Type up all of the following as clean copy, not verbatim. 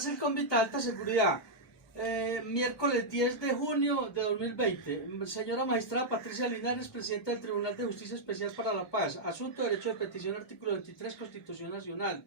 Cárcel con Vita Alta Seguridad. Miércoles 10 de junio de 2020. Señora magistrada Patricia Linares, presidenta del Tribunal de Justicia Especial para la Paz. Asunto: derecho de petición, artículo 23, Constitución Nacional.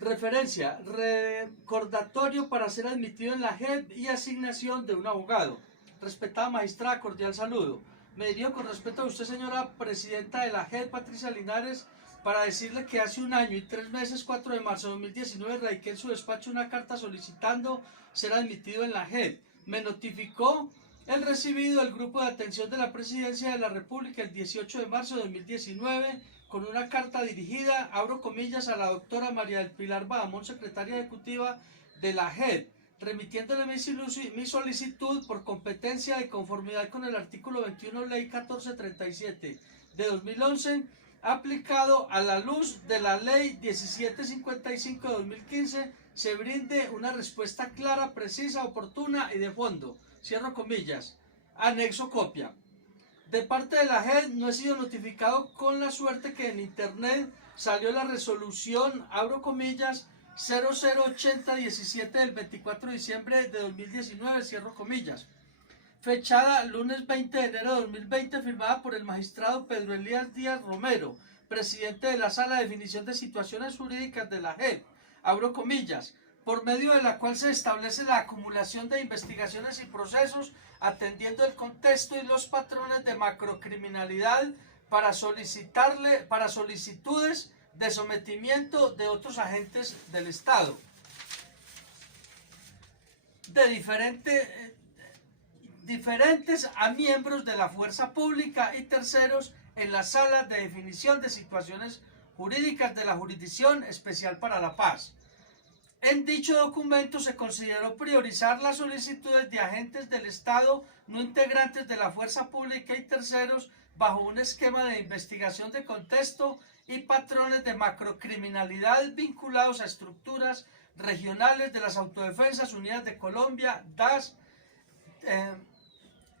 Referencia: recordatorio para ser admitido en la JEP y asignación de un abogado. Respetada magistrada, cordial saludo. Me dirijo con respeto a usted, señora presidenta de la JEP, Patricia Linares, para decirle que hace 1 año y 3 meses, 4 de marzo de 2019, radiqué en su despacho una carta solicitando ser admitido en la JEP. Me notificó el recibido del Grupo de Atención de la Presidencia de la República el 18 de marzo de 2019 con una carta dirigida, abro comillas, a la doctora María del Pilar Badamón, secretaria ejecutiva de la JEP, remitiéndole mi solicitud por competencia de conformidad con el artículo 21, Ley 1437 de 2011, aplicado a la luz de la Ley 1755 de 2015, se brinde una respuesta clara, precisa, oportuna y de fondo. Cierro comillas. Anexo copia. De parte de la JEP no he sido notificado, con la suerte que en internet salió la resolución, abro comillas, 008017 del 24 de diciembre de 2019, cierro comillas, fechada lunes 20 de enero de 2020, firmada por el magistrado Pedro Elías Díaz Romero, presidente de la Sala de Definición de Situaciones Jurídicas de la JEP, abro comillas, por medio de la cual se establece la acumulación de investigaciones y procesos atendiendo el contexto y los patrones de macrocriminalidad para solicitudes de sometimiento de otros agentes del Estado de diferentes a miembros de la fuerza pública y terceros en la Sala de Definición de Situaciones Jurídicas de la Jurisdicción Especial para la Paz. En dicho documento se consideró priorizar las solicitudes de agentes del Estado no integrantes de la fuerza pública y terceros bajo un esquema de investigación de contexto y patrones de macrocriminalidad vinculados a estructuras regionales de las Autodefensas Unidas de Colombia, DAS,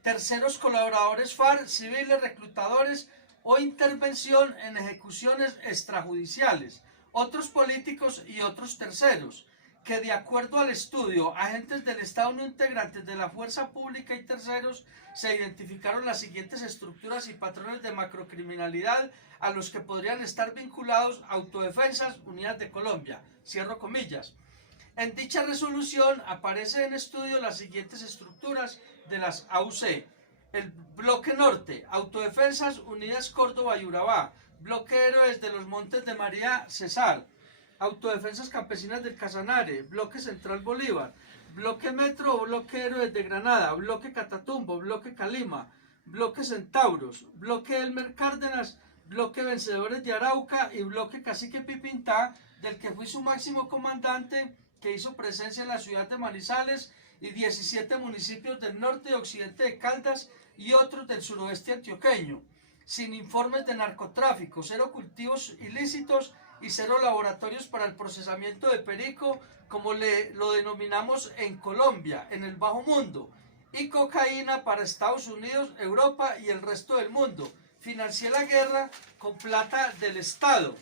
terceros colaboradores FARC, civiles, reclutadores o intervención en ejecuciones extrajudiciales, otros políticos y otros terceros, que de acuerdo al estudio, agentes del Estado no integrantes de la fuerza pública y terceros, se identificaron las siguientes estructuras y patrones de macrocriminalidad a los que podrían estar vinculados Autodefensas Unidas de Colombia, cierro comillas. En dicha resolución aparece en estudio las siguientes estructuras de las AUC: el Bloque Norte, Autodefensas Unidas Córdoba y Urabá, Bloque Héroes de los Montes de María Cesar, Autodefensas Campesinas del Casanare, Bloque Central Bolívar, Bloque Metro o Bloque Héroes de Granada, Bloque Catatumbo, Bloque Calima, Bloque Centauros, Bloque Elmer Cárdenas, Bloque Vencedores de Arauca y Bloque Cacique Pipintá, del que fui su máximo comandante, que hizo presencia en la ciudad de Manizales y 17 municipios del norte y occidente de Caldas y otros del suroeste antioqueño, sin informes de narcotráfico, 0 cultivos ilícitos y 0 laboratorios para el procesamiento de perico, como lo denominamos en Colombia, en el bajo mundo, y cocaína para Estados Unidos, Europa y el resto del mundo. Financié la guerra con plata del Estado.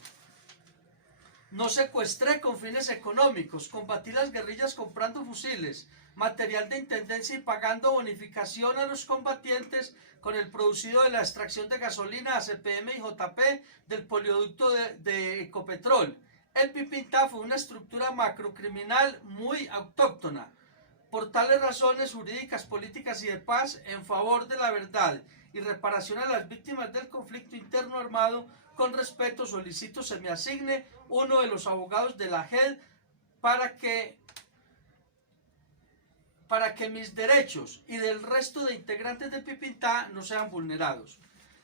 No secuestré con fines económicos, combatí las guerrillas comprando fusiles, material de intendencia y pagando bonificación a los combatientes con el producido de la extracción de gasolina, ACPM y JP del polioducto de Ecopetrol. El Pipintá fue una estructura macrocriminal muy autóctona. Por tales razones jurídicas, políticas y de paz, en favor de la verdad y reparación a las víctimas del conflicto interno armado, con respeto solicito se me asigne uno de los abogados de la JEP para que mis derechos y del resto de integrantes de Pipintá no sean vulnerados.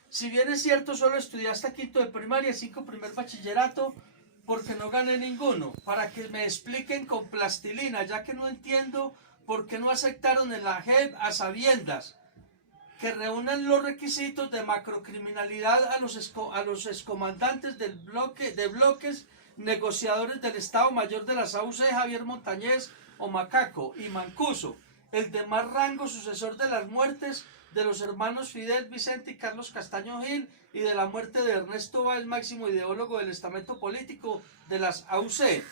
Si bien es cierto, solo estudié hasta quinto de primaria y 5 primer bachillerato, porque no gané ninguno, para que me expliquen con plastilina, ya que no entiendo por qué no aceptaron en la JEP a sabiendas que reúnan los requisitos de macrocriminalidad a los excomandantes de bloques negociadores del Estado Mayor de las AUC, Javier Montañez o Macaco, y Mancuso, el de más rango sucesor de las muertes de los hermanos Fidel, Vicente y Carlos Castaño Gil, y de la muerte de Ernesto Báez, máximo ideólogo del estamento político de las AUC.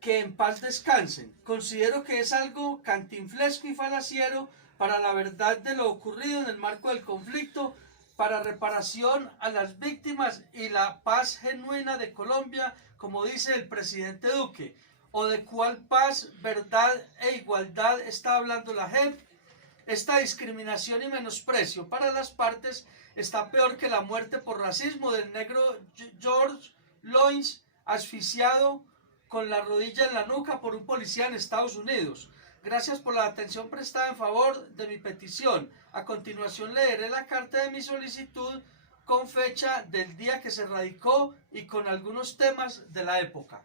que en paz descansen. Considero que es algo cantinflesco y falaciero para la verdad de lo ocurrido en el marco del conflicto, para reparación a las víctimas y la paz genuina de Colombia, como dice el presidente Duque. ¿O de cuál paz, verdad e igualdad está hablando la JEP? Esta discriminación y menosprecio para las partes está peor que la muerte por racismo del negro George Floyd, asfixiado con la rodilla en la nuca por un policía en Estados Unidos. Gracias por la atención prestada en favor de mi petición. A continuación leeré la carta de mi solicitud con fecha del día que se radicó y con algunos temas de la época.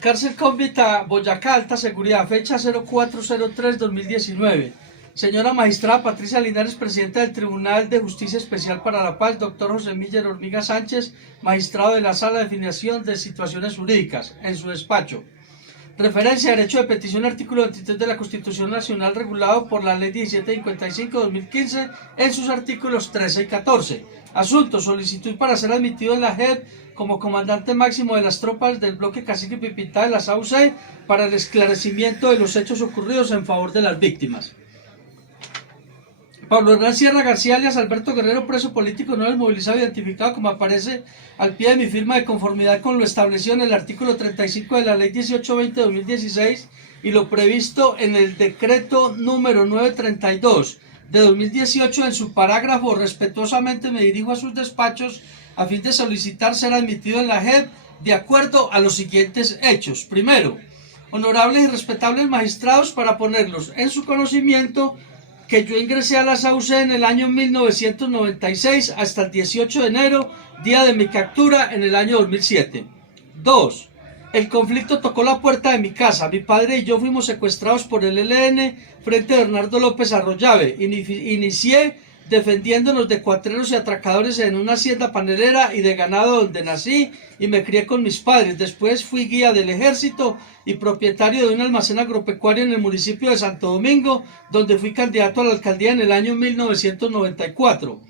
Cárcel Cómbita, Boyacá, alta seguridad, fecha 0403-2019. Señora magistrada Patricia Linares, presidenta del Tribunal de Justicia Especial para la Paz, doctor José Miller Hormiga Sánchez, magistrado de la Sala de Definición de Situaciones Jurídicas, en su despacho. Referencia a derecho de petición, artículo 23 de la Constitución Nacional, regulado por la Ley 1755-2015 en sus artículos 13 y 14. Asunto: solicitud para ser admitido en la JEP como comandante máximo de las tropas del bloque Cacique Pipintá de las AUC para el esclarecimiento de los hechos ocurridos en favor de las víctimas. Pablo Hernán Sierra García, alias Alberto Guerrero, preso político no desmovilizado, identificado como aparece al pie de mi firma, de conformidad con lo establecido en el artículo 35 de la Ley 1820-2016 y lo previsto en el decreto número 932 de 2018 en su parágrafo. Respetuosamente me dirijo a sus despachos a fin de solicitar ser admitido en la JEP de acuerdo a los siguientes hechos. Primero, honorables y respetables magistrados, para ponerlos en su conocimiento que yo ingresé a las AUC en el año 1996 hasta el 18 de enero, día de mi captura en el año 2007. 2. El conflicto tocó la puerta de mi casa. Mi padre y yo fuimos secuestrados por el ELN frente a Bernardo López Arroyave. Inicié defendiéndonos de cuatreros y atracadores en una hacienda panelera y de ganado donde nací y me crié con mis padres. Después fui guía del ejército y propietario de un almacén agropecuario en el municipio de Santo Domingo, donde fui candidato a la alcaldía en el año 1994.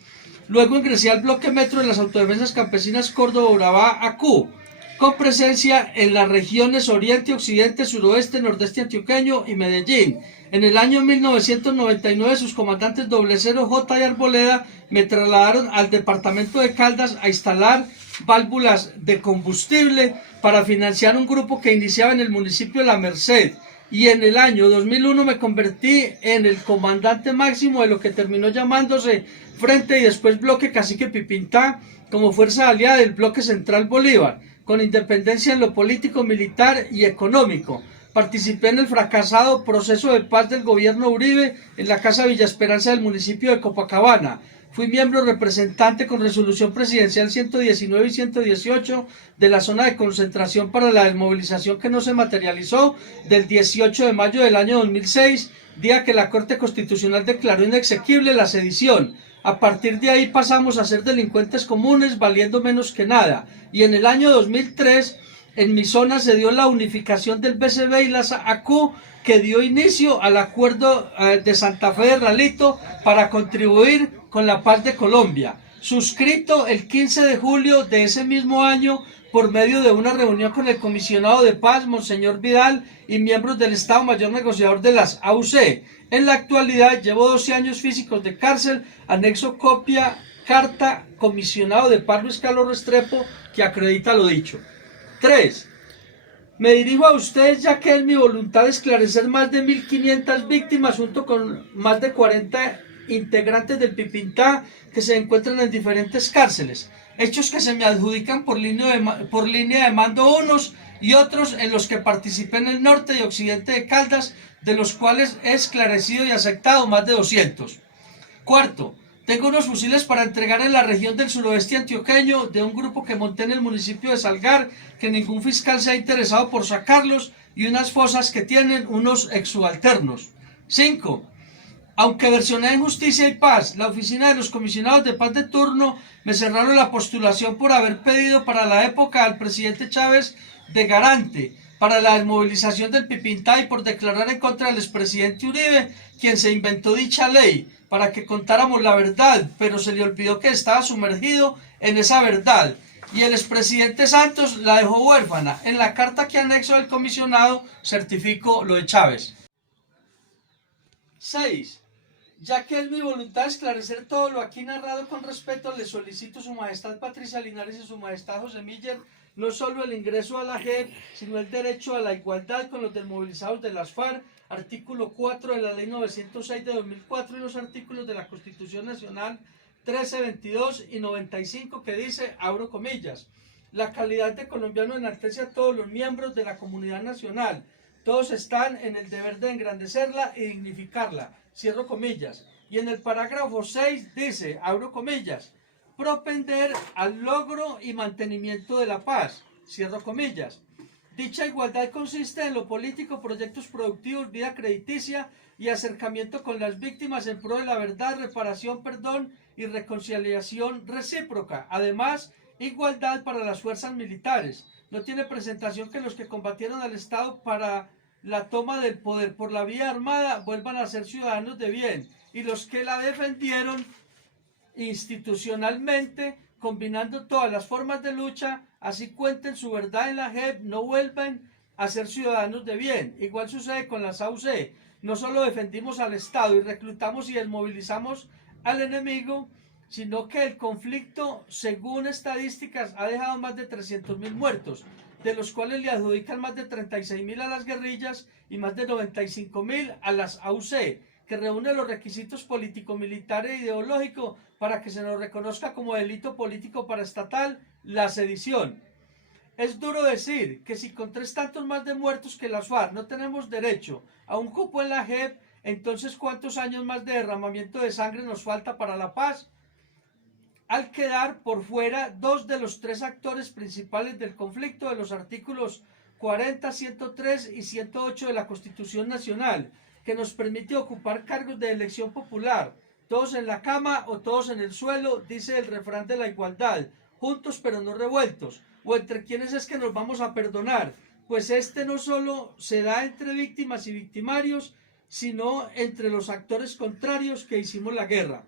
Luego ingresé al bloque metro de las autodefensas campesinas Córdoba-Urabá, ACU, con presencia en las regiones Oriente, Occidente, Suroeste, Nordeste Antioqueño y Medellín. En el año 1999 sus comandantes Doblecero, J y Arboleda me trasladaron al departamento de Caldas a instalar válvulas de combustible para financiar un grupo que iniciaba en el municipio de La Merced. Y en el año 2001 me convertí en el comandante máximo de lo que terminó llamándose Frente y después Bloque Cacique Pipintá, como fuerza aliada del Bloque Central Bolívar, con independencia en lo político, militar y económico. Participé en el fracasado proceso de paz del gobierno Uribe en la Casa Villa Esperanza del municipio de Copacabana. Fui miembro representante con resolución presidencial 119 y 118 de la zona de concentración para la desmovilización que no se materializó del 18 de mayo del año 2006, día que la Corte Constitucional declaró inexequible la sedición. A partir de ahí pasamos a ser delincuentes comunes, valiendo menos que nada. Y en el año 2003, en mi zona se dio la unificación del BCB y las ACU, que dio inicio al acuerdo de Santa Fe de Ralito para contribuir con la paz de Colombia, suscrito el 15 de julio de ese mismo año por medio de una reunión con el comisionado de paz, Monseñor Vidal, y miembros del Estado Mayor Negociador de las AUC. En la actualidad llevo 12 años físicos de cárcel, anexo copia, carta, comisionado de paz Luis Carlos Restrepo, que acredita lo dicho. 3. Me dirijo a ustedes ya que es mi voluntad esclarecer más de 1.500 víctimas junto con más de 40 integrantes del Pipintá que se encuentran en diferentes cárceles. Hechos que se me adjudican por línea de mando unos y otros en los que participé en el norte y occidente de Caldas, de los cuales he esclarecido y aceptado más de 200. 4. Tengo unos fusiles para entregar en la región del suroeste antioqueño de un grupo que monté en el municipio de Salgar, que ningún fiscal se ha interesado por sacarlos, y unas fosas que tienen unos exsubalternos. 5. Aunque versioné en Justicia y Paz, la oficina de los comisionados de paz de turno me cerraron la postulación por haber pedido para la época al presidente Chávez de garante para la desmovilización del Pipintá y por declarar en contra del expresidente Uribe, quien se inventó dicha ley para que contáramos la verdad, pero se le olvidó que estaba sumergido en esa verdad. y el expresidente Santos la dejó huérfana. En la carta que anexo al comisionado certifico lo de Chávez. 6. Ya que es mi voluntad esclarecer todo lo aquí narrado con respeto, le solicito a Su Majestad Patricia Linares y Su Majestad José Miller no solo el ingreso a la JEP, sino el derecho a la igualdad con los desmovilizados de las FARC, artículo 4 de la Ley 906 de 2004 y los artículos de la Constitución Nacional 13, 22 y 95 que dice, abro comillas, la calidad de colombiano enaltece a todos los miembros de la comunidad nacional. Todos están en el deber de engrandecerla y dignificarla, cierro comillas. Y en el parágrafo 6 dice, abro comillas, propender al logro y mantenimiento de la paz, cierro comillas. Dicha igualdad consiste en lo político, proyectos productivos, vida crediticia y acercamiento con las víctimas en pro de la verdad, reparación, perdón y reconciliación recíproca. Además, igualdad para las fuerzas militares. No tiene presentación que los que combatieron al Estado para la toma del poder por la vía armada vuelvan a ser ciudadanos de bien y los que la defendieron institucionalmente, combinando todas las formas de lucha, así cuenten su verdad en la JEP, no vuelven a ser ciudadanos de bien. Igual sucede con las AUC. No solo defendimos al Estado y reclutamos y desmovilizamos al enemigo, sino que el conflicto, según estadísticas, ha dejado más de 300.000 muertos, de los cuales le adjudican más de 36.000 a las guerrillas y más de 95.000 a las AUC, que reúne los requisitos político-militar e ideológico para que se nos reconozca como delito político paraestatal la sedición. Es duro decir que si con 3 tantos más de muertos que las FARC no tenemos derecho a un cupo en la JEP, entonces ¿cuántos años más de derramamiento de sangre nos falta para la paz? Al quedar por fuera 2 de los 3 actores principales del conflicto de los artículos 40, 103 y 108 de la Constitución Nacional, que nos permite ocupar cargos de elección popular, todos en la cama o todos en el suelo, dice el refrán de la igualdad, juntos pero no revueltos, o entre quienes es que nos vamos a perdonar, pues este no solo se da entre víctimas y victimarios, sino entre los actores contrarios que hicimos la guerra.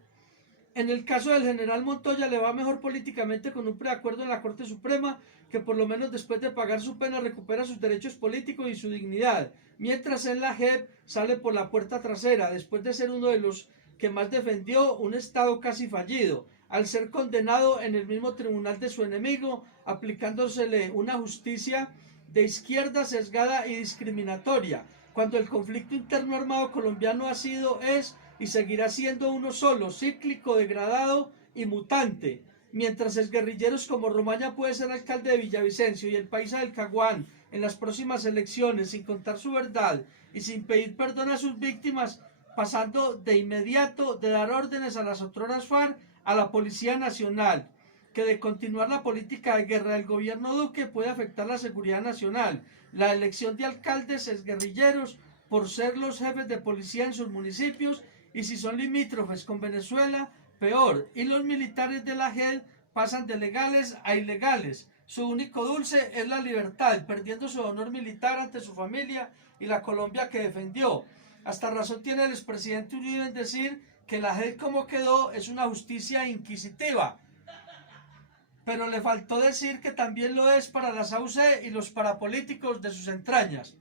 En el caso del general Montoya le va mejor políticamente con un preacuerdo en la Corte Suprema, que por lo menos después de pagar su pena recupera sus derechos políticos y su dignidad, mientras en la JEP sale por la puerta trasera, después de ser uno de los que más defendió un Estado casi fallido, al ser condenado en el mismo tribunal de su enemigo, aplicándosele una justicia de izquierda sesgada y discriminatoria, cuando el conflicto interno armado colombiano ha sido, es y seguirá siendo uno solo, cíclico, degradado y mutante. Mientras exguerrilleros como Romaña puede ser alcalde de Villavicencio y el paisa del Caguán en las próximas elecciones sin contar su verdad y sin pedir perdón a sus víctimas, pasando de inmediato de dar órdenes a las otroras FARC a la Policía Nacional, que de continuar la política de guerra del gobierno Duque puede afectar la seguridad nacional, la elección de alcaldes exguerrilleros por ser los jefes de policía en sus municipios y si son limítrofes con Venezuela, peor, y los militares de la JEP pasan de legales a ilegales. Su único dulce es la libertad, perdiendo su honor militar ante su familia y la Colombia que defendió. Hasta razón tiene el expresidente Uribe en decir que la JEP como quedó es una justicia inquisitiva, pero le faltó decir que también lo es para las AUC y los parapolíticos de sus entrañas.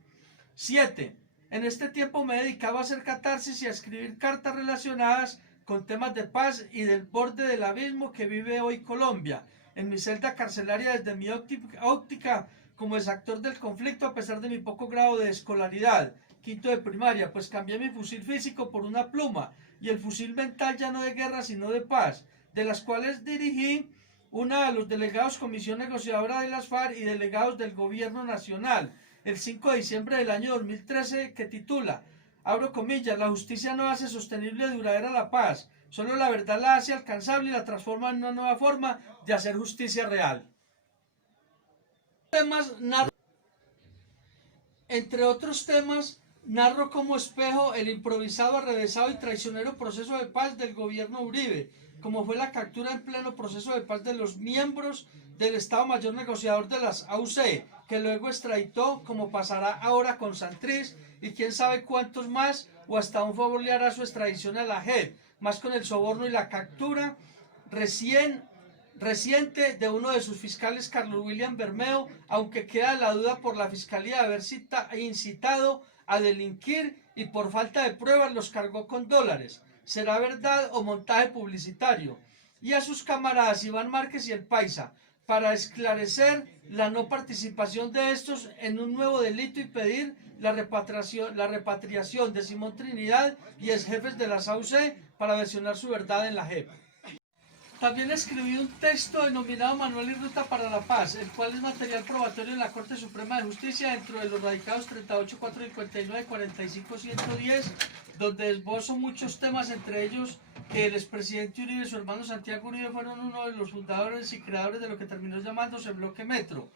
7. En este tiempo me dedicaba a hacer catarsis y a escribir cartas relacionadas con temas de paz y del borde del abismo que vive hoy Colombia, en mi celda carcelaria desde mi óptica como exactor del conflicto a pesar de mi poco grado de escolaridad, quinto de primaria, pues cambié mi fusil físico por una pluma y el fusil mental ya no de guerra sino de paz, de las cuales dirigí una a los delegados Comisión Negociadora de las FARC y delegados del Gobierno Nacional, el 5 de diciembre del año 2013, que titula, abro comillas, la justicia no hace sostenible y duradera la paz, solo la verdad la hace alcanzable y la transforma en una nueva forma de hacer justicia real. Entre otros temas, narro como espejo el improvisado, arrevesado y traicionero proceso de paz del gobierno Uribe, como fue la captura en pleno proceso de paz de los miembros del Estado Mayor Negociador de las AUC, que luego extraditó, como pasará ahora con Santrich, y quién sabe cuántos más, o hasta un favor le hará su extradición a la JEP, más con el soborno y la captura recién reciente de uno de sus fiscales, Carlos William Bermeo, aunque queda la duda por la fiscalía de haber incitado a delinquir y por falta de pruebas los cargó con dólares. ¿Será verdad o montaje publicitario? Y a sus camaradas Iván Márquez y El Paisa, para esclarecer la no participación de estos en un nuevo delito y pedir la repatriación de Simón Trinidad y exjefes de la SAUC para versionar su verdad en la JEP. También escribí un texto denominado Manual y Ruta para la Paz, el cual es material probatorio en la Corte Suprema de Justicia dentro de los radicados 38, 459, 45, 110, donde esbozo muchos temas, entre ellos que el expresidente Uribe y su hermano Santiago Uribe fueron uno de los fundadores y creadores de lo que terminó llamándose Bloque Metro,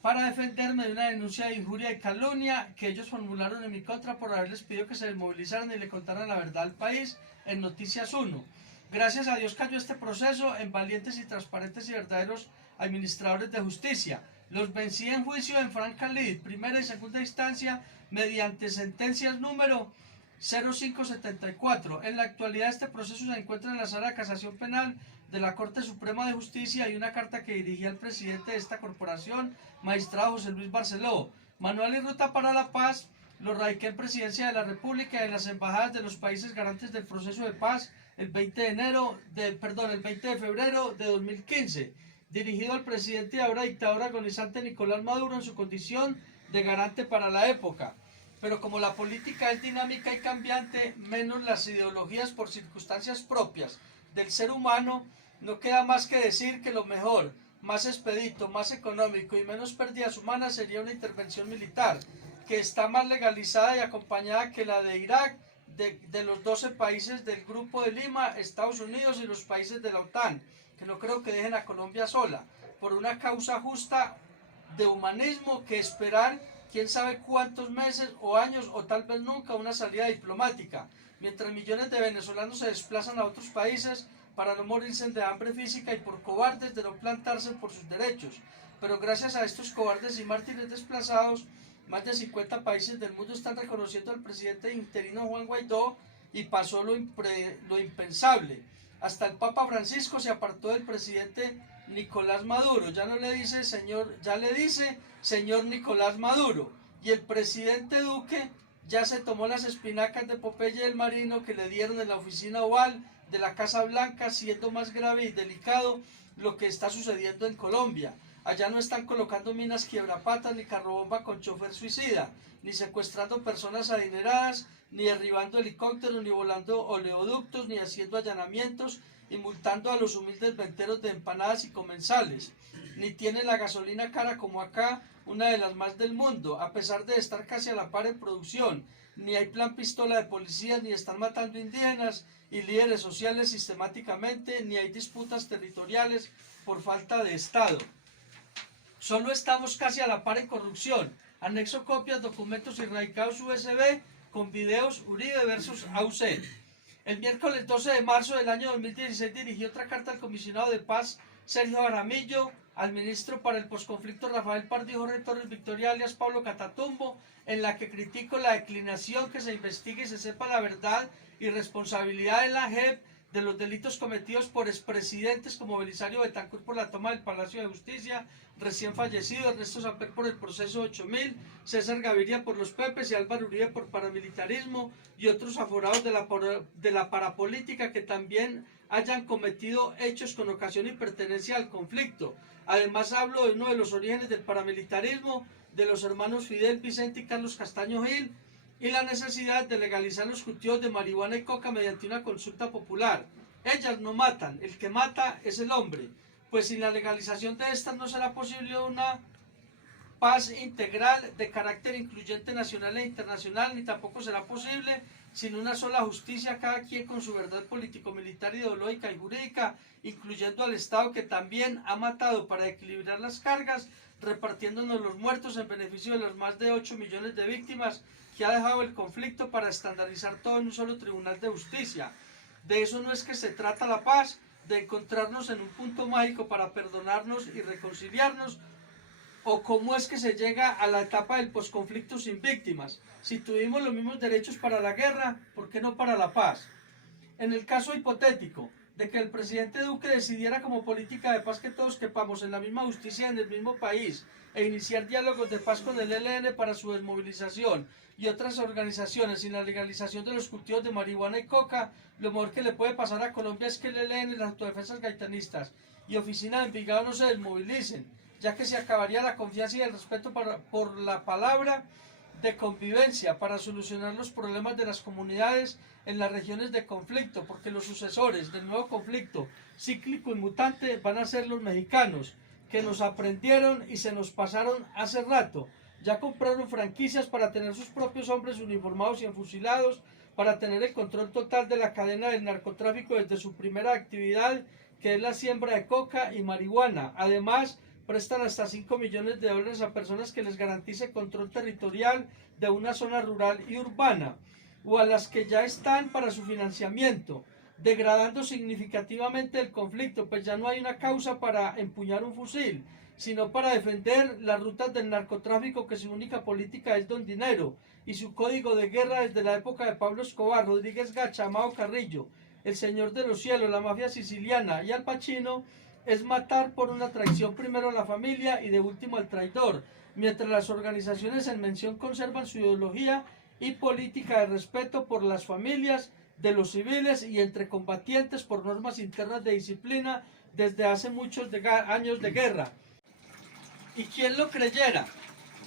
para defenderme de una denuncia de injuria y calumnia que ellos formularon en mi contra por haberles pedido que se desmovilizaran y le contaran la verdad al país en Noticias 1. Gracias a Dios cayó este proceso en valientes y transparentes y verdaderos administradores de justicia. Los vencí en juicio en franca lid, primera y segunda instancia, mediante sentencias número 0574. En la actualidad este proceso se encuentra en la Sala de Casación Penal de la Corte Suprema de Justicia y una carta que dirigía al presidente de esta corporación, magistrado José Luis Barceló. Manual y Ruta para la Paz lo radiqué en Presidencia de la República y en las embajadas de los países garantes del proceso de paz el 20 de febrero de 2015, dirigido al presidente y ahora dictador agonizante Nicolás Maduro en su condición de garante para la época. Pero como la política es dinámica y cambiante, menos las ideologías por circunstancias propias del ser humano, no queda más que decir que lo mejor, más expedito, más económico y menos pérdidas humanas sería una intervención militar, que está más legalizada y acompañada que la de Irak, de los 12 países del Grupo de Lima, Estados Unidos y los países de la OTAN, que no creo que dejen a Colombia sola, por una causa justa de humanismo que esperar quién sabe cuántos meses o años o tal vez nunca una salida diplomática, mientras millones de venezolanos se desplazan a otros países para no morirse de hambre física y por cobardes de no plantarse por sus derechos. Pero gracias a estos cobardes y mártires desplazados, más de 50 países del mundo están reconociendo al presidente interino Juan Guaidó y pasó lo impensable. Hasta el Papa Francisco se apartó del presidente Nicolás Maduro. Ya no le dice señor, ya le dice señor Nicolás Maduro. Y el presidente Duque ya se tomó las espinacas de Popeye el Marino que le dieron en la oficina oval de la Casa Blanca, siendo más grave y delicado lo que está sucediendo en Colombia. Allá no están colocando minas quiebrapatas, ni carrobomba con chofer suicida, ni secuestrando personas adineradas, ni derribando helicópteros, ni volando oleoductos, ni haciendo allanamientos y multando a los humildes venteros de empanadas y comensales. Ni tienen la gasolina cara como acá, una de las más del mundo, a pesar de estar casi a la par en producción. Ni hay plan pistola de policías, ni están matando indígenas y líderes sociales sistemáticamente, ni hay disputas territoriales por falta de Estado. Solo estamos casi a la par en corrupción. Anexo copias, documentos y radicados USB con videos Uribe versus AUC. El miércoles 12 de marzo del año 2016 dirigí otra carta al comisionado de paz Sergio Jaramillo, al ministro para el posconflicto Rafael Pardo y Jorge Torres Victoria alias Pablo Catatumbo, en la que critico la declinación que se investigue y se sepa la verdad y responsabilidad de la JEP de los delitos cometidos por expresidentes como Belisario Betancur por la toma del Palacio de Justicia, recién fallecido, Ernesto Samper por el proceso 8000, César Gaviria por los Pepes y Álvaro Uribe por paramilitarismo y otros aforados de la parapolítica que también hayan cometido hechos con ocasión y pertenencia al conflicto. Además hablo de uno de los orígenes del paramilitarismo, de los hermanos Fidel, Vicente y Carlos Castaño Gil, y la necesidad de legalizar los cultivos de marihuana y coca mediante una consulta popular. Ellas no matan, el que mata es el hombre, pues sin la legalización de estas no será posible una paz integral de carácter incluyente nacional e internacional, ni tampoco será posible sin una sola justicia, cada quien con su verdad político-militar, ideológica y jurídica, incluyendo al Estado que también ha matado para equilibrar las cargas, repartiéndonos los muertos en beneficio de los más de 8 millones de víctimas que ha dejado el conflicto para estandarizar todo en un solo tribunal de justicia. De eso no es que se trata la paz, de encontrarnos en un punto mágico para perdonarnos y reconciliarnos, o cómo es que se llega a la etapa del posconflicto sin víctimas. Si tuvimos los mismos derechos para la guerra, ¿por qué no para la paz? En el caso hipotético, de que el presidente Duque decidiera como política de paz que todos quepamos en la misma justicia en el mismo país e iniciar diálogos de paz con el ELN para su desmovilización y otras organizaciones sin la legalización de los cultivos de marihuana y coca, lo mejor que le puede pasar a Colombia es que el ELN, las autodefensas gaitanistas y Oficina de Envigado no se desmovilicen, ya que se acabaría la confianza y el respeto por la palabra de convivencia para solucionar los problemas de las comunidades en las regiones de conflicto, porque los sucesores del nuevo conflicto cíclico y mutante van a ser los mexicanos, que nos aprendieron y se nos pasaron hace rato. Ya compraron franquicias para tener sus propios hombres uniformados y enfusilados, para tener el control total de la cadena del narcotráfico desde su primera actividad, que es la siembra de coca y marihuana. Además, prestan hasta 5 millones de dólares a personas que les garantice control territorial de una zona rural y urbana, o a las que ya están para su financiamiento, degradando significativamente el conflicto, pues ya no hay una causa para empuñar un fusil, sino para defender las rutas del narcotráfico, que su única política es don dinero, y su código de guerra desde la época de Pablo Escobar, Rodríguez Gacha, Amado Carrillo, el Señor de los Cielos, la mafia siciliana y Al Pacino, es matar por una traición primero a la familia y de último al traidor, mientras las organizaciones en mención conservan su ideología y política de respeto por las familias de los civiles y entre combatientes por normas internas de disciplina desde hace muchos años de guerra. ¿Y quién lo creyera?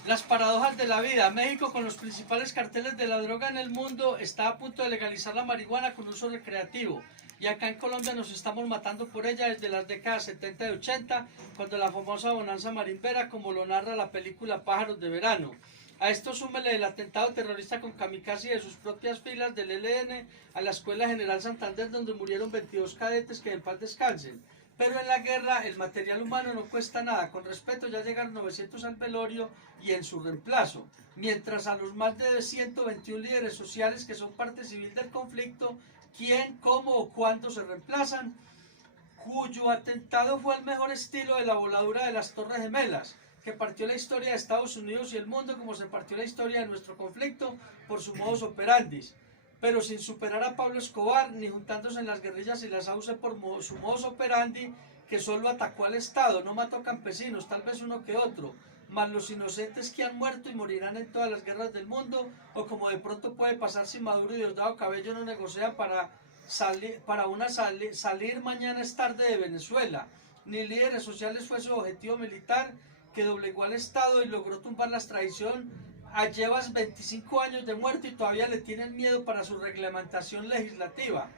Las paradojas de la vida. México, con los principales carteles de la droga en el mundo, está a punto de legalizar la marihuana con uso recreativo. Y acá en Colombia nos estamos matando por ella desde las décadas 70 y 80, cuando la famosa bonanza marimbera, como lo narra la película Pájaros de Verano. A esto súmele el atentado terrorista con kamikaze de sus propias filas del ELN a la Escuela General Santander, donde murieron 22 cadetes, que en paz descansen. Pero en la guerra el material humano no cuesta nada. Con respeto, ya llegaron 900 al velorio y en su reemplazo. Mientras a los más de 121 líderes sociales que son parte civil del conflicto, quién, cómo o cuándo se reemplazan, cuyo atentado fue el mejor estilo de la voladura de las Torres Gemelas, que partió la historia de Estados Unidos y el mundo como se partió la historia de nuestro conflicto por su modus operandi, pero sin superar a Pablo Escobar, ni juntándose en las guerrillas y las AUC por su modus operandi, que solo atacó al Estado, no mató campesinos, tal vez uno que otro, más los inocentes que han muerto y morirán en todas las guerras del mundo, o como de pronto puede pasar si Maduro y Diosdado Cabello no negocian para salir mañana es tarde de Venezuela. Ni líderes sociales fue su objetivo militar, que doblegó al Estado y logró tumbar la traición. Llevas 25 años de muerto y todavía le tienen miedo para su reglamentación legislativa.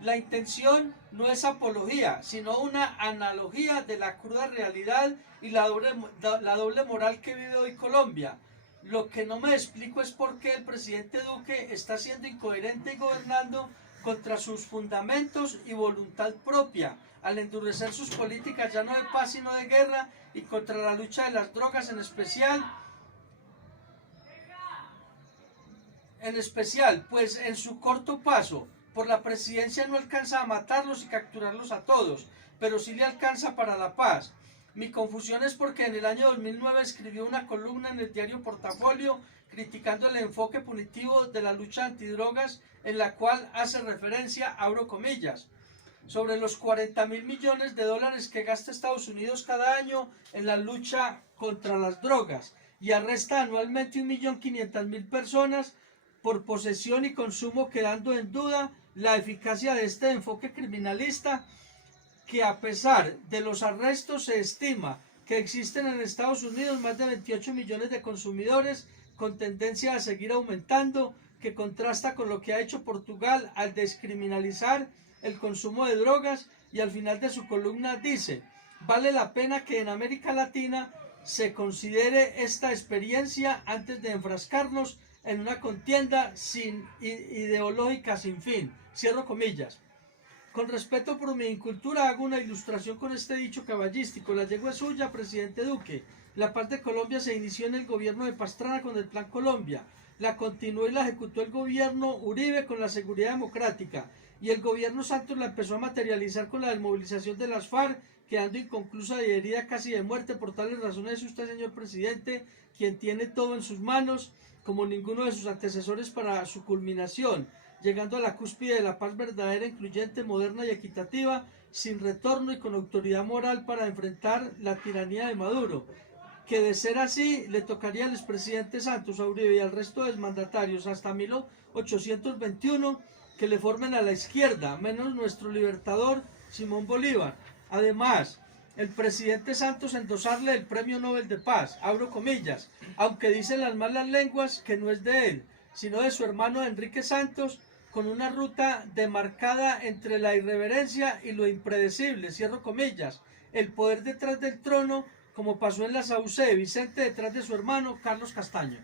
La intención no es apología, sino una analogía de la cruda realidad y la doble moral que vive hoy Colombia. Lo que no me explico es por qué el presidente Duque está siendo incoherente y gobernando contra sus fundamentos y voluntad propia, al endurecer sus políticas ya no de paz sino de guerra, y contra la lucha de las drogas en especial, pues en su corto paso por la presidencia no alcanza a matarlos y capturarlos a todos, pero sí le alcanza para la paz. Mi confusión es porque en el año 2009 escribió una columna en el diario Portafolio criticando el enfoque punitivo de la lucha antidrogas, en la cual hace referencia, abro comillas, sobre los 40.000 millones de dólares que gasta Estados Unidos cada año en la lucha contra las drogas y arresta anualmente 1.500.000 personas por posesión y consumo, quedando en duda la eficacia de este enfoque criminalista, que a pesar de los arrestos se estima que existen en Estados Unidos más de 28 millones de consumidores con tendencia a seguir aumentando, que contrasta con lo que ha hecho Portugal al descriminalizar el consumo de drogas. Y al final de su columna dice: vale la pena que en América Latina se considere esta experiencia antes de enfrascarnos en una contienda ideológica sin fin. Cierro comillas. Con respeto por mi incultura hago una ilustración con este dicho caballístico: la yegua es suya, presidente Duque. La paz de Colombia se inició en el gobierno de Pastrana con el Plan Colombia. La continuó y la ejecutó el gobierno Uribe con la seguridad democrática. Y el gobierno Santos la empezó a materializar con la desmovilización de las FARC, quedando inconclusa y herida casi de muerte. Por tales razones es usted, señor presidente, quien tiene todo en sus manos, como ninguno de sus antecesores, para su culminación. llegando a la cúspide de la paz verdadera, incluyente, moderna y equitativa, sin retorno y con autoridad moral para enfrentar la tiranía de Maduro, que de ser así le tocaría al expresidente Santos, a Uribe y al resto de mandatarios hasta 1821 que le formen a la izquierda, menos nuestro libertador Simón Bolívar. Además, el presidente Santos endosarle el Premio Nobel de Paz, abro comillas, aunque dicen las malas lenguas que no es de él, sino de su hermano Enrique Santos, con una ruta demarcada entre la irreverencia y lo impredecible, cierro comillas, el poder detrás del trono, como pasó en la Saucé, Vicente detrás de su hermano Carlos Castaño.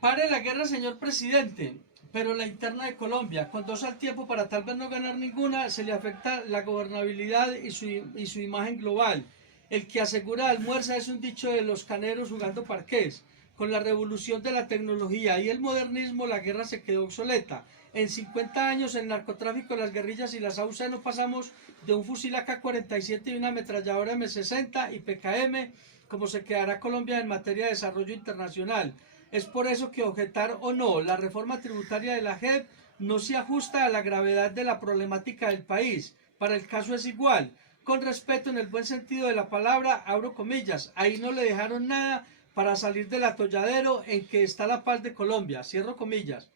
Pare la guerra, señor presidente, pero la interna de Colombia, con 2 al tiempo para tal vez no ganar ninguna, se le afecta la gobernabilidad y su imagen global. El que asegura almuerza es un dicho de los caneros jugando parqués. Con la revolución de la tecnología y el modernismo, la guerra se quedó obsoleta. En 50 años, el narcotráfico, las guerrillas y las AUC no pasamos de un fusil AK-47 y una ametralladora M60 y PKM, como se quedará Colombia en materia de desarrollo internacional. Es por eso que objetar o no la reforma tributaria de la JEP no se ajusta a la gravedad de la problemática del país. Para el caso es igual. Con respeto en el buen sentido de la palabra, abro comillas, ahí no le dejaron nada para salir del atolladero en que está la paz de Colombia, cierro comillas.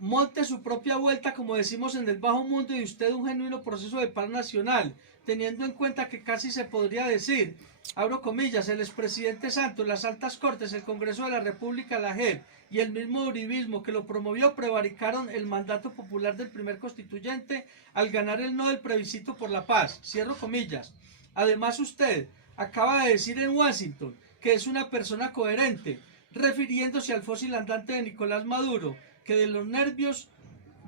Monte su propia vuelta, como decimos en el bajo mundo, y usted un genuino proceso de paz nacional, teniendo en cuenta que casi se podría decir, abro comillas, el expresidente Santos, las altas cortes, el Congreso de la República, la JEP y el mismo uribismo que lo promovió prevaricaron el mandato popular del primer constituyente al ganar el no del plebiscito por la paz, cierro comillas. Además usted acaba de decir en Washington que es una persona coherente, refiriéndose al fósil andante de Nicolás Maduro, que de los nervios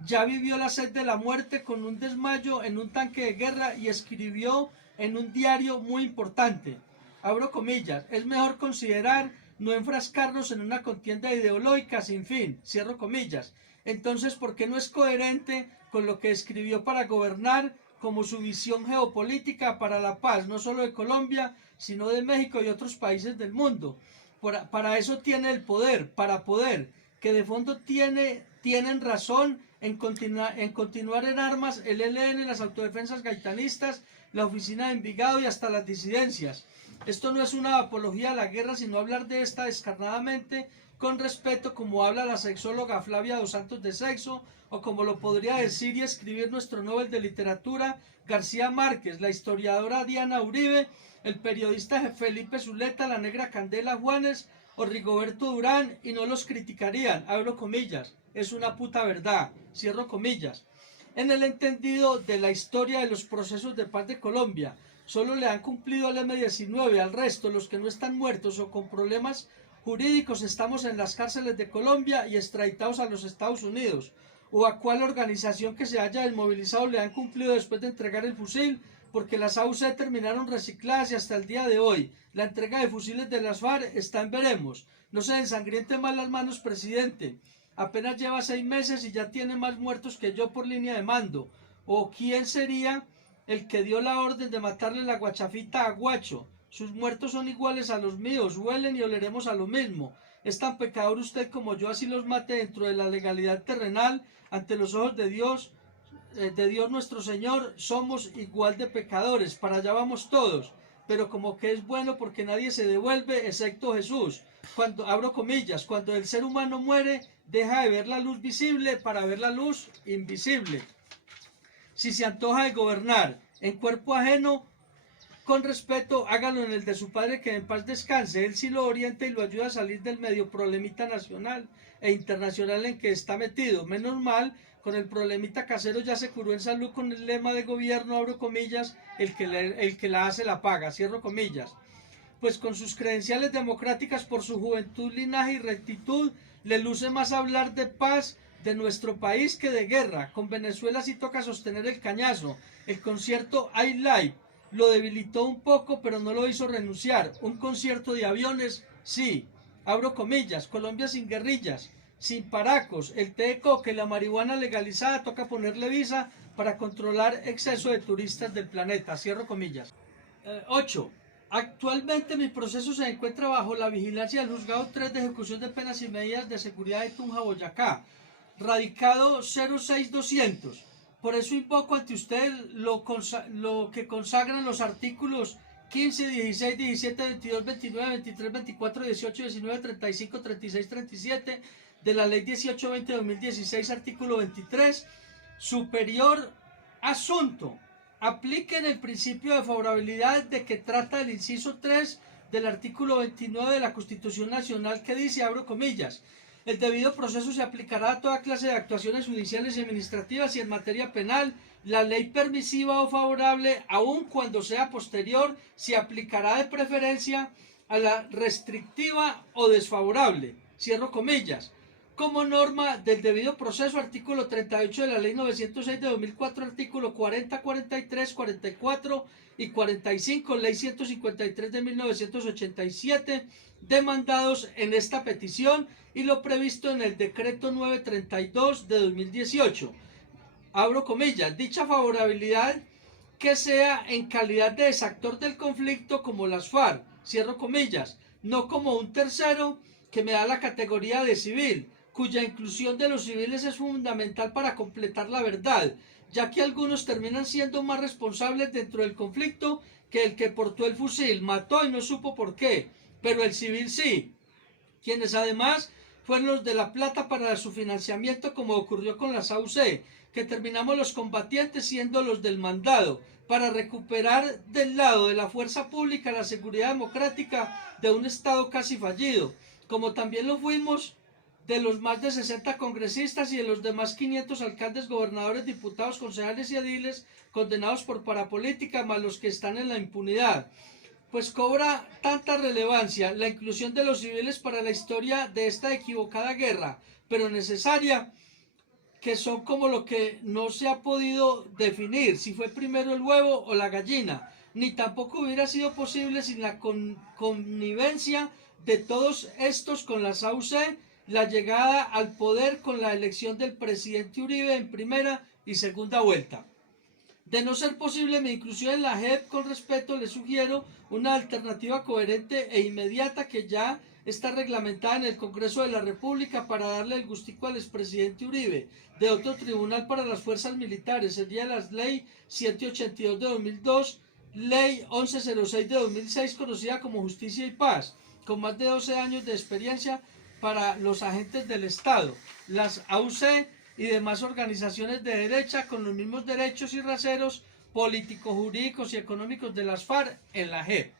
ya vivió la sed de la muerte con un desmayo en un tanque de guerra y escribió en un diario muy importante, abro comillas, es mejor considerar no enfrascarnos en una contienda ideológica sin fin, cierro comillas. Entonces, ¿por qué no es coherente con lo que escribió para gobernar como su visión geopolítica para la paz, no solo de Colombia, sino de México y otros países del mundo? Para eso tiene el poder, para poder, que de fondo tienen razón en continuar en armas el ELN, las autodefensas gaitanistas, la oficina de Envigado y hasta las disidencias. Esto no es una apología a la guerra, sino hablar de esta descarnadamente, con respeto, como habla la sexóloga Flavia dos Santos de Sexo, o como lo podría decir y escribir nuestro Nobel de Literatura García Márquez, la historiadora Diana Uribe, el periodista Felipe Zuleta, la negra Candela Juanes o Rigoberto Durán, y no los criticarían, abro comillas, es una puta verdad, cierro comillas. En el entendido de la historia de los procesos de paz de Colombia, solo le han cumplido al M-19, al resto, los que no están muertos o con problemas jurídicos, estamos en las cárceles de Colombia y extraditados a los Estados Unidos, o a cuál organización que se haya desmovilizado le han cumplido después de entregar el fusil, porque las AUC terminaron recicladas y hasta el día de hoy la entrega de fusiles de las FARC está en veremos. No se ensangriente más las manos, presidente. Apenas lleva 6 meses y ya tiene más muertos que yo por línea de mando. ¿O quién sería el que dio la orden de matarle la guachafita a Guacho? Sus muertos son iguales a los míos, huelen y oleremos a lo mismo. Es tan pecador usted como yo, así los mate dentro de la legalidad terrenal, ante los ojos de Dios nuestro Señor, somos igual de pecadores, para allá vamos todos, pero como que es bueno porque nadie se devuelve excepto Jesús. Cuando, abro comillas, cuando el ser humano muere, deja de ver la luz visible para ver la luz invisible. Si se antoja de gobernar en cuerpo ajeno, con respeto, hágalo en el de su padre, que en paz descanse. Él sí lo orienta y lo ayuda a salir del medio problemita nacional e internacional en que está metido. Menos mal, con el problemita casero ya se curó en salud con el lema de gobierno, abro comillas, el que la hace la paga, cierro comillas. Pues con sus credenciales democráticas, por su juventud, linaje y rectitud, le luce más hablar de paz de nuestro país que de guerra. Con Venezuela sí toca sostener el cañazo. El concierto iLive lo debilitó un poco, pero no lo hizo renunciar. Un concierto de aviones, sí. Abro comillas, Colombia sin guerrillas, sin paracos, el té de coca y la marihuana legalizada, toca ponerle visa para controlar exceso de turistas del planeta. Cierro comillas. 8. Actualmente mi proceso se encuentra bajo la vigilancia del Juzgado 3 de Ejecución de Penas y Medidas de Seguridad de Tunja, Boyacá, radicado 06200. Por eso invoco ante usted lo que consagran los artículos 15, 16, 17, 22, 29, 23, 24, 18, 19, 35, 36, 37 de la Ley 1820 de 2016, artículo 23. Superior asunto. Apliquen el principio de favorabilidad de que trata el inciso 3 del artículo 29 de la Constitución Nacional, que dice, abro comillas, el debido proceso se aplicará a toda clase de actuaciones judiciales y administrativas y en materia penal, la ley permisiva o favorable, aun cuando sea posterior, se aplicará de preferencia a la restrictiva o desfavorable, cierro comillas. Como norma del debido proceso, artículo 38 de la Ley 906 de 2004, artículo 40, 43, 44 y 45, Ley 153 de 1987, demandados en esta petición y lo previsto en el decreto 932 de 2018. Abro comillas, dicha favorabilidad que sea en calidad de desactor del conflicto como las FARC, cierro comillas, no como un tercero que me da la categoría de civil, cuya inclusión de los civiles es fundamental para completar la verdad, ya que algunos terminan siendo más responsables dentro del conflicto que el que portó el fusil, mató y no supo por qué, pero el civil sí, quienes además fueron los de la plata para su financiamiento, como ocurrió con las AUC, que terminamos los combatientes siendo los del mandado, para recuperar del lado de la fuerza pública la seguridad democrática de un Estado casi fallido, como también lo fuimos de los más de 60 congresistas y de los demás 500 alcaldes, gobernadores, diputados, concejales y ediles condenados por parapolítica, más los que están en la impunidad. Pues cobra tanta relevancia la inclusión de los civiles para la historia de esta equivocada guerra, pero necesaria, que son como lo que no se ha podido definir, si fue primero el huevo o la gallina, ni tampoco hubiera sido posible sin la connivencia de todos estos con las AUC, la llegada al poder con la elección del presidente Uribe en primera y segunda vuelta. De no ser posible mi inclusión en la JEP, con respeto le sugiero una alternativa coherente e inmediata que ya está reglamentada en el Congreso de la República para darle el gustico al expresidente Uribe de otro tribunal para las fuerzas militares, sería la Ley 782 de 2002, Ley 1106 de 2006, conocida como Justicia y Paz, con más de 12 años de experiencia para los agentes del Estado, las AUC y demás organizaciones de derecha con los mismos derechos y raseros políticos, jurídicos y económicos de las FARC en la JEP.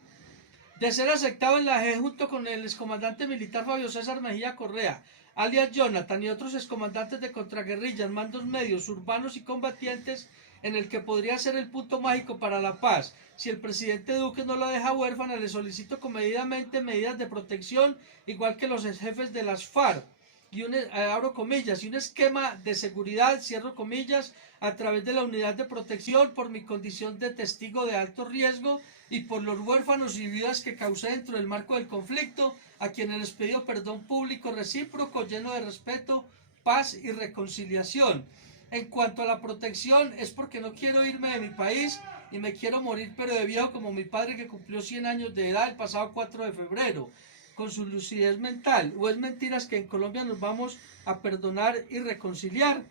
De ser aceptado en la JEP junto con el excomandante militar Fabio César Mejía Correa, alias Jonathan, y otros excomandantes de contraguerrillas, mandos medios, urbanos y combatientes, en el que podría ser el punto mágico para la paz. Si el presidente Duque no la deja huérfana, le solicito comedidamente medidas de protección, igual que los jefes de las FARC, y abro comillas, y un esquema de seguridad, cierro comillas, a través de la unidad de protección por mi condición de testigo de alto riesgo y por los huérfanos y viudas que causé dentro del marco del conflicto, a quienes les pido perdón público recíproco, lleno de respeto, paz y reconciliación. En cuanto a la protección, es porque no quiero irme de mi país y me quiero morir pero de viejo como mi padre, que cumplió 100 años de edad el pasado 4 de febrero, con su lucidez mental. O es mentiras que en Colombia nos vamos a perdonar y reconciliar,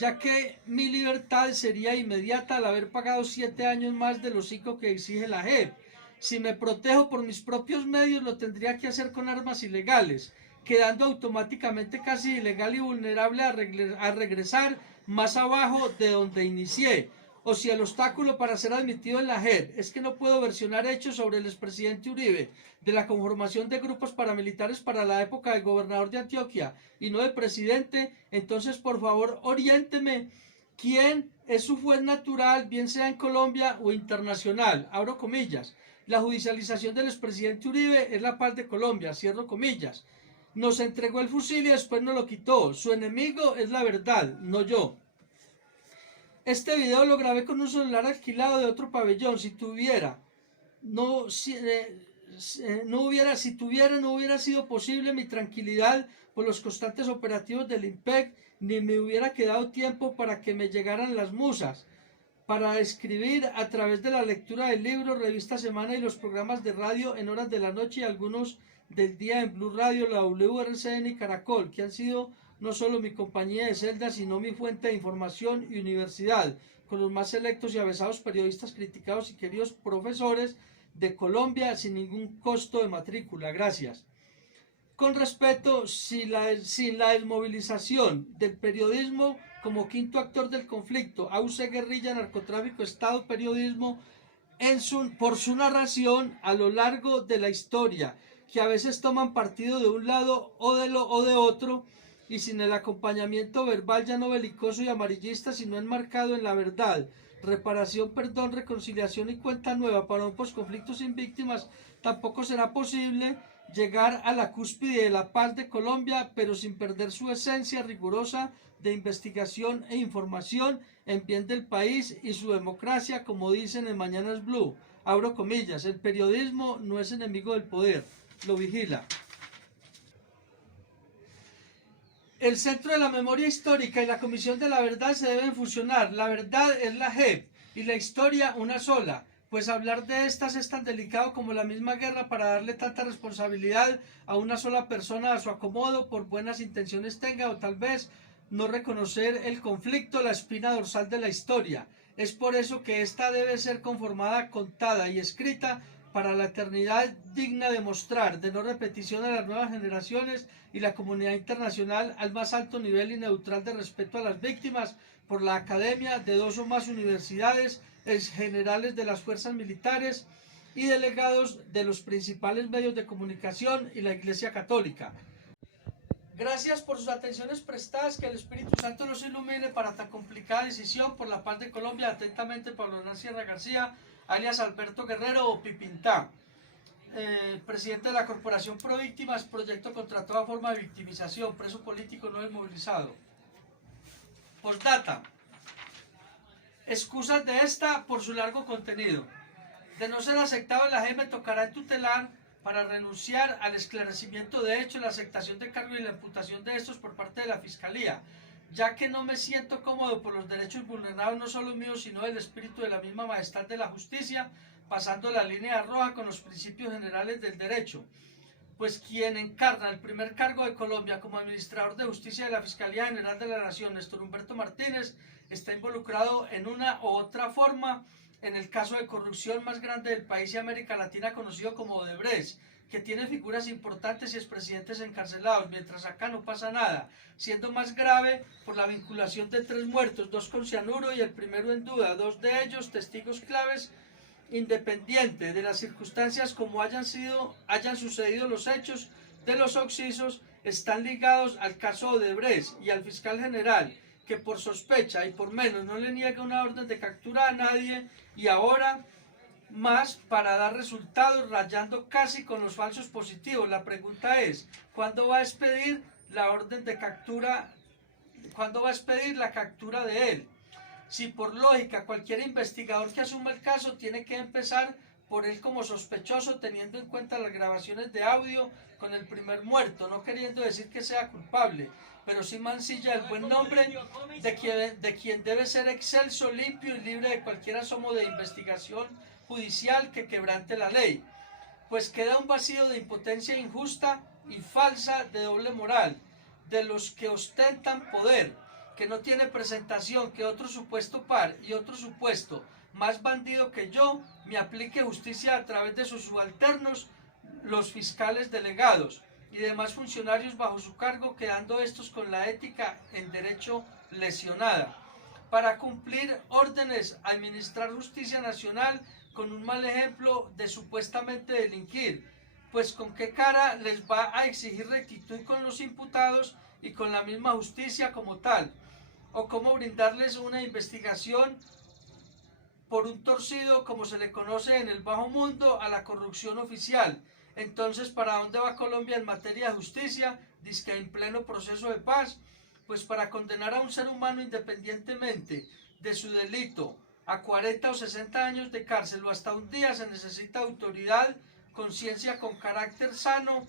ya que mi libertad sería inmediata al haber pagado 7 años más de los 5 que exige la JEP. Si me protejo por mis propios medios, lo tendría que hacer con armas ilegales, quedando automáticamente casi ilegal y vulnerable a regresar más abajo de donde inicié. O si el obstáculo para ser admitido en la JEP es que no puedo versionar hechos sobre el expresidente Uribe, de la conformación de grupos paramilitares para la época del gobernador de Antioquia y no del presidente, entonces por favor oriénteme quién es su juez natural, bien sea en Colombia o internacional, abro comillas. La judicialización del expresidente Uribe es la paz de Colombia, cierro comillas. Nos entregó el fusil y después nos lo quitó. Su enemigo es la verdad, no yo. Este video lo grabé con un celular alquilado de otro pabellón. Si tuviera, no hubiera sido posible mi tranquilidad por los constantes operativos del IMPEC, ni me hubiera quedado tiempo para que me llegaran las musas. para escribir a través de la lectura de libros, revista Semana y los programas de radio en horas de la noche y algunos del día en Blue Radio, la WRCN y Caracol, que han sido no solo mi compañía de celda, sino mi fuente de información y universidad, con los más selectos y avesados periodistas criticados y queridos profesores de Colombia sin ningún costo de matrícula. Gracias. Con respeto, sin la desmovilización del periodismo como quinto actor del conflicto, AUC, guerrilla, narcotráfico, Estado, periodismo, por su narración a lo largo de la historia, que a veces toman partido de un lado o de otro, y sin el acompañamiento verbal ya no belicoso y amarillista, sino enmarcado en la verdad, reparación, perdón, reconciliación y cuenta nueva para un posconflicto sin víctimas, tampoco será posible llegar a la cúspide de la paz de Colombia, pero sin perder su esencia rigurosa de investigación e información en bien del país y su democracia, como dicen en Mañanas Blue. Abro comillas, el periodismo no es enemigo del poder, lo vigila. El Centro de la Memoria Histórica y la Comisión de la Verdad se deben fusionar. La verdad es la JEP y la historia una sola, pues hablar de estas es tan delicado como la misma guerra para darle tanta responsabilidad a una sola persona a su acomodo, por buenas intenciones tenga, o tal vez no reconocer el conflicto, la espina dorsal de la historia. Es por eso que esta debe ser conformada, contada y escrita para la eternidad, digna de mostrar, de no repetición a las nuevas generaciones y la comunidad internacional al más alto nivel y neutral de respeto a las víctimas por la academia de 2 o más universidades, generales de las fuerzas militares y delegados de los principales medios de comunicación y la Iglesia Católica. Gracias por sus atenciones prestadas, que el Espíritu Santo nos ilumine para tan complicada decisión por la paz de Colombia. Atentamente, Pablo Hernán Sierra García, alias Alberto Guerrero o Pipintá, presidente de la Corporación Pro Víctimas, proyecto contra toda forma de victimización, preso político no desmovilizado. Postdata. Excusas de esta por su largo contenido. De no ser aceptado en la JEP, me tocará tutelar para renunciar al esclarecimiento de hechos, la aceptación de cargos y la imputación de estos por parte de la Fiscalía, ya que no me siento cómodo por los derechos vulnerados, no solo míos, sino del espíritu de la misma majestad de la justicia, pasando la línea roja con los principios generales del derecho. Pues quien encarna el primer cargo de Colombia como administrador de justicia de la Fiscalía General de la Nación, Néstor Humberto Martínez, está involucrado en una u otra forma en el caso de corrupción más grande del país y América Latina, conocido como Odebrecht, que tiene figuras importantes y expresidentes encarcelados, mientras acá no pasa nada, siendo más grave por la vinculación de 3 muertos, 2 con cianuro y el primero en duda, 2 de ellos testigos claves, independiente de las circunstancias como hayan sucedido los hechos de los occisos, están ligados al caso Odebrecht y al fiscal general, que por sospecha y por menos no le niega una orden de captura a nadie, y ahora más para dar resultados, rayando casi con los falsos positivos. La pregunta es, ¿cuándo va a expedir la orden de captura? ¿Cuándo va a expedir la captura de él? Si por lógica cualquier investigador que asuma el caso tiene que empezar por él como sospechoso, teniendo en cuenta las grabaciones de audio con el primer muerto, no queriendo decir que sea culpable, pero sí mancilla el buen nombre de quien debe ser excelso, limpio y libre de cualquier asomo de investigación judicial que quebrante la ley, pues queda un vacío de impotencia injusta y falsa, de doble moral, de los que ostentan poder, que no tiene presentación que otro supuesto par y otro supuesto más bandido que yo me aplique justicia a través de sus subalternos, los fiscales delegados y demás funcionarios bajo su cargo, quedando estos con la ética en derecho lesionada, para cumplir órdenes, administrar justicia nacional con un mal ejemplo de supuestamente delinquir, pues con qué cara les va a exigir rectitud con los imputados y con la misma justicia como tal, o cómo brindarles una investigación por un torcido, como se le conoce en el bajo mundo, a la corrupción oficial. Entonces, ¿para dónde va Colombia en materia de justicia? Dizque en pleno proceso de paz. Pues para condenar a un ser humano independientemente de su delito a 40 o 60 años de cárcel o hasta un día, se necesita autoridad, conciencia con carácter sano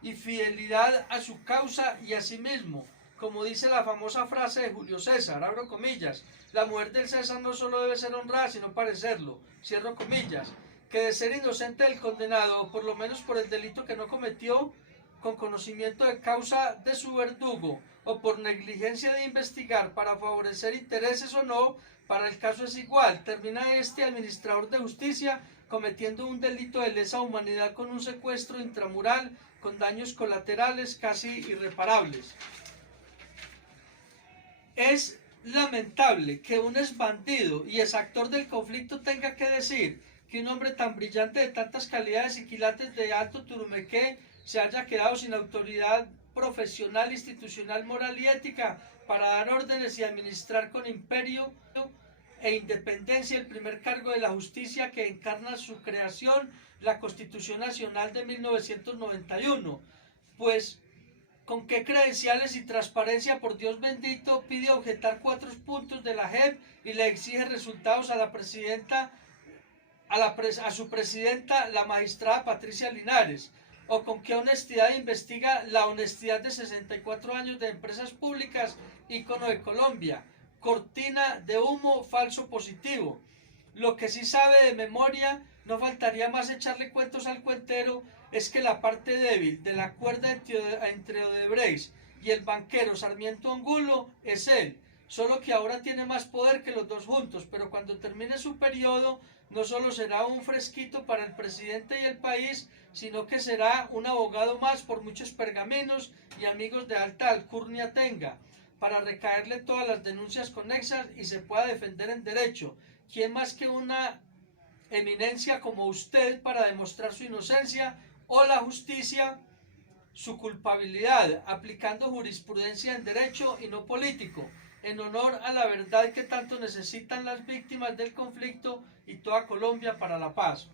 y fidelidad a su causa y a sí mismo. como dice la famosa frase de Julio César, abro comillas, la mujer del César no solo debe ser honrada, sino parecerlo, cierro comillas, que de ser inocente del condenado, o por lo menos por el delito que no cometió, con conocimiento de causa de su verdugo, o por negligencia de investigar para favorecer intereses o no, para el caso es igual, termina este administrador de justicia cometiendo un delito de lesa humanidad con un secuestro intramural, con daños colaterales casi irreparables. Es lamentable que un exbandido y exactor del conflicto tenga que decir que un hombre tan brillante de tantas calidades y quilates de alto turumequé se haya quedado sin autoridad profesional, institucional, moral y ética para dar órdenes y administrar con imperio e independencia el primer cargo de la justicia que encarna su creación, la Constitución Nacional de 1991. Pues, ¿con qué credenciales y transparencia, por Dios bendito, pide objetar 4 puntos de la JEP y le exige resultados a la presidenta, a su presidenta, la magistrada Patricia Linares? ¿O con qué honestidad investiga la honestidad de 64 años de empresas públicas, ícono de Colombia? Cortina de humo, falso positivo. Lo que sí sabe de memoria, no faltaría más echarle cuentos al cuentero, es que la parte débil de la cuerda entre Odebrecht y el banquero Sarmiento Angulo es él, solo que ahora tiene más poder que los dos juntos, pero cuando termine su periodo no solo será un fresquito para el presidente y el país, sino que será un abogado más por muchos pergaminos y amigos de alta alcurnia tenga, para recaerle todas las denuncias conexas y se pueda defender en derecho. ¿Quién más que una eminencia como usted para demostrar su inocencia o la justicia su culpabilidad, aplicando jurisprudencia en derecho y no político, en honor a la verdad que tanto necesitan las víctimas del conflicto y toda Colombia para la paz?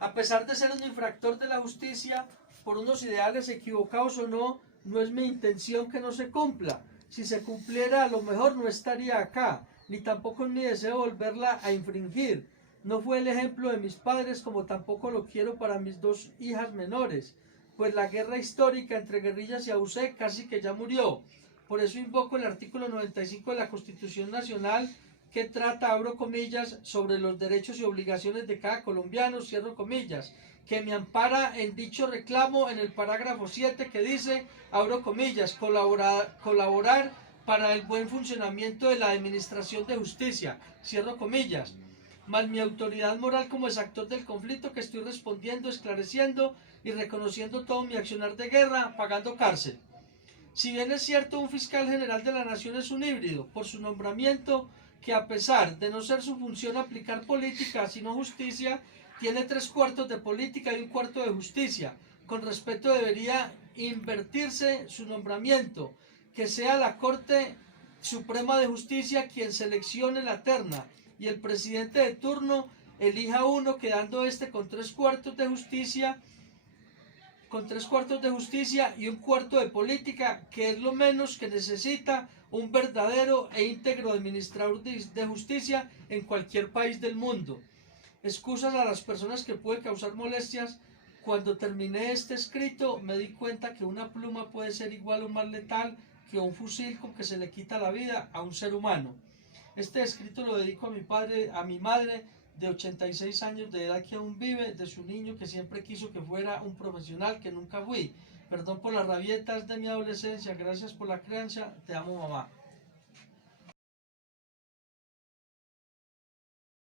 A pesar de ser un infractor de la justicia, por unos ideales equivocados o no, no es mi intención que no se cumpla. Si se cumpliera, a lo mejor no estaría acá, ni tampoco es mi deseo volverla a infringir. No fue el ejemplo de mis padres, como tampoco lo quiero para mis 2 hijas menores, pues la guerra histórica entre guerrillas y AUC casi que ya murió. Por eso invoco el artículo 95 de la Constitución Nacional, que trata, abro comillas, sobre los derechos y obligaciones de cada colombiano, cierro comillas, que me ampara en dicho reclamo en el parágrafo 7 que dice, abro comillas, colaborar para el buen funcionamiento de la administración de justicia, cierro comillas, más mi autoridad moral como exactor del conflicto que estoy respondiendo, esclareciendo y reconociendo todo mi accionar de guerra, pagando cárcel. Si bien es cierto, un fiscal general de la nación es un híbrido, por su nombramiento, que a pesar de no ser su función aplicar política, sino justicia, tiene 3/4 de política y 1/4 de justicia. Con respeto debería invertirse su nombramiento, que sea la Corte Suprema de Justicia quien seleccione la terna y el presidente de turno elija uno, quedando este con 3/4 de justicia, y 1/4 de política, que es lo menos que necesita un verdadero e íntegro administrador de justicia en cualquier país del mundo. Excusas a las personas que puede causar molestias. Cuando terminé este escrito me di cuenta que una pluma puede ser igual o más letal que un fusil con que se le quita la vida a un ser humano. Este escrito lo dedico a mi madre de 86 años de edad que aún vive, de su niño que siempre quiso que fuera un profesional que nunca fui. Perdón por las rabietas de mi adolescencia, gracias por la crianza, te amo mamá.